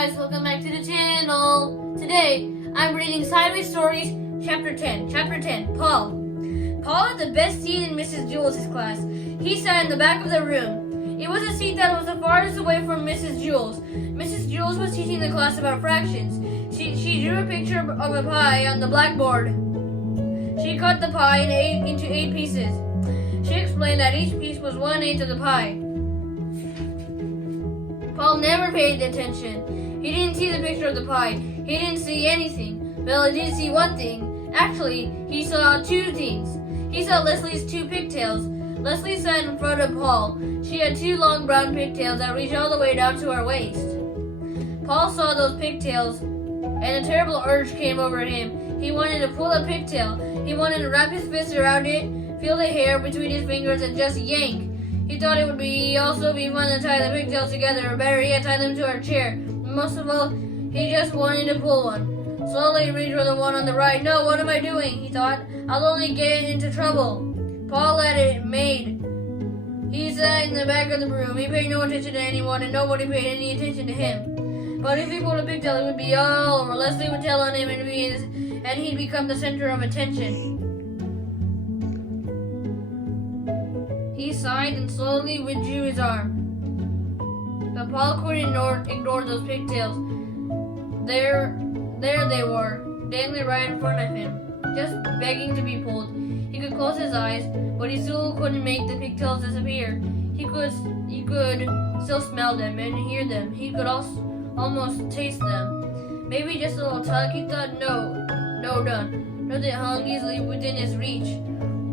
guys, welcome back to the channel. Today, I'm reading Sideways Stories, Chapter 10. Chapter 10, Paul. Paul had the best seat in Mrs. Jules' class. He sat in the back of the room. It was a seat that was the farthest away from Mrs. Jules. Mrs. Jules was teaching the class about fractions. She drew a picture of a pie on the blackboard. She cut the pie into 8 pieces. She explained that each piece was 1/8 of the pie. Paul never paid attention. He didn't see the picture of the pie. He didn't see anything. Well, he did see one thing. Actually, he saw 2 things. He saw Leslie's 2 pigtails. Leslie sat in front of Paul. She had 2 long brown pigtails that reached all the way down to her waist. Paul saw those pigtails, and a terrible urge came over him. He wanted to pull a pigtail. He wanted to wrap his fist around it, feel the hair between his fingers, and just yank. He thought it would also be fun to tie the pigtails together, or better yet, tie them to her chair. Most of all, he just wanted to pull one. Slowly he reached for the one on the right. No, what am I doing? He thought. I'll only get into trouble. Paul had it made. He sat in the back of the room. He paid no attention to anyone, and nobody paid any attention to him. But if he pulled a pigtail, it would be all over. Leslie would tell on him, and he'd become the center of attention. He sighed and slowly withdrew his arm. But Paul couldn't ignore those pigtails. There they were, dangling right in front of him, just begging to be pulled. He could close his eyes, but he still couldn't make the pigtails disappear. He could still smell them and hear them. He could almost taste them. Maybe just a little tug, he thought. No, done. No, they hung easily within his reach.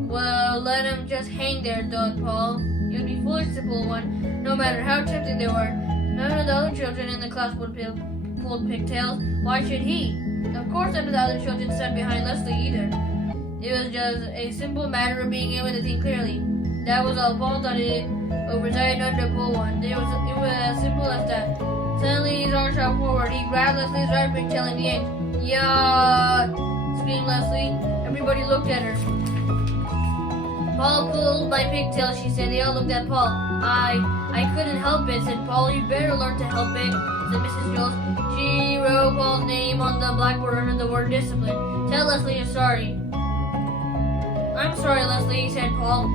Well, let him just hang there, thought Paul. It would be foolish to pull one, no matter how tempting they were. None of the other children in the class would pull pigtails. Why should he? Of course, none of the other children sat behind Leslie either. It was just a simple matter of being able to think clearly. That was all. Paul thought it over, decided not to pull one. It was as simple as that. Suddenly, his arm shot forward. He grabbed Leslie's right pigtail and yanked. Yeah! Screamed Leslie. Everybody looked at her. Paul pulled my pigtail, she said. They all looked at Paul. I couldn't help it, said Paul. You better learn to help it, said Mrs. Jules. She wrote Paul's name on the blackboard under the word discipline. Tell Leslie you're sorry. I'm sorry, Leslie, said Paul.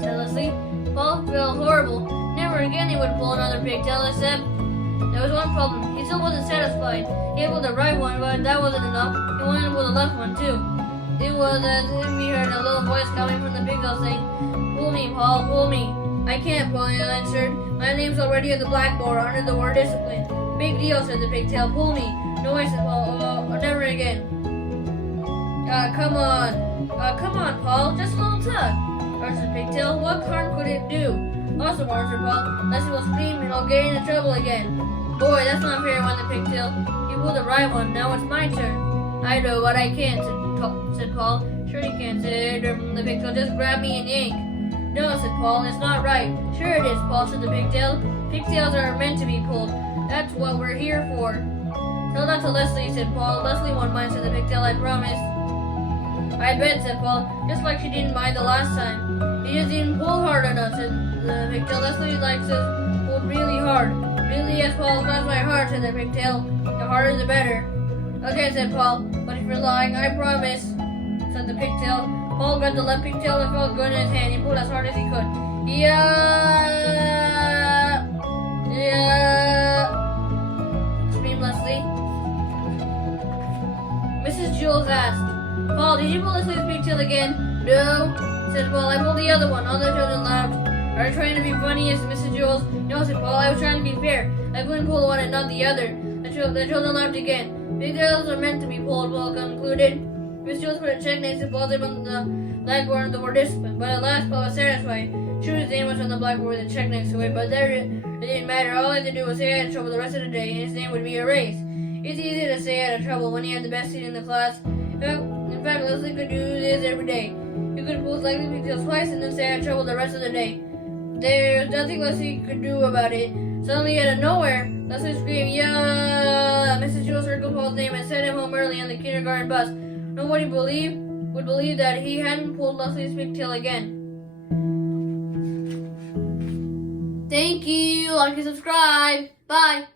said Leslie. Paul felt horrible. Never again he would pull another pigtail, except there was one problem. He still wasn't satisfied. He pulled the right one, but that wasn't enough. He wanted to pull the left one, too. It was as if he heard a little voice coming from the pigtail saying, Pull me, Paul, pull me. I can't, Paul answered. My name's already on the blackboard under the word discipline. Big deal, said the pigtail. Pull me. No, I said Paul. Never again. Come on, Paul. Just a little tug. Answered the pigtail. What harm could it do? Awesome, answered Paul. Leslie will scream and I'll get into trouble again. Boy, that's not fair, went the pigtail. You pulled the right one. Now it's my turn. I know, but I can't, said Paul. Sure you can, said the pigtail. Just grab me and yank. No, said Paul. It's not right. Sure it is, Paul, said the pigtail. Pigtails are meant to be pulled. That's what we're here for. Tell that to Leslie, said Paul. Leslie won't mind, said the pigtail. I promise. I bet, said Paul. Just like she didn't mind the last time. You just didn't pull hard enough, said the pigtail. Leslie likes us pulled really hard. Really, yes, Paul. That's my heart, said the pigtail. The harder the better. Okay, said Paul. But if you're lying, I promise, said the pigtail. Paul grabbed the left pigtail and felt good in his hand. He pulled as hard as he could. Yeah! Screamed Leslie. Mrs. Jules asked, Paul, did you pull Leslie's pigtail again? No, said Paul. I pulled the other one. All the children laughed. Are you trying to be funny, asked Mrs. Jules. No, said Paul. I was trying to be fair. I couldn't pull one and not the other. The children laughed again. Pigtails are meant to be pulled, Paul concluded. Miss Jules put a check next to Paul's name on the blackboard and the word discipline. But at last, Paul was satisfied. Sure, his name was on the blackboard with a check next to it, but there it didn't matter. All he had to do was say I had trouble the rest of the day, and his name would be erased. It's easy to say I had trouble when he had the best seat in the class. In fact, Leslie could do this every day. You could pull Leslie's pigtails twice and then say I had trouble the rest of the day. There's nothing Leslie could do about it. Suddenly, out of nowhere, Leslie screamed, yeah! Mrs. Jules circled Paul's name and sent him home early on the kindergarten bus. Nobody would believe that he hadn't pulled Leslie's pigtail again. Thank you. Like and subscribe. Bye.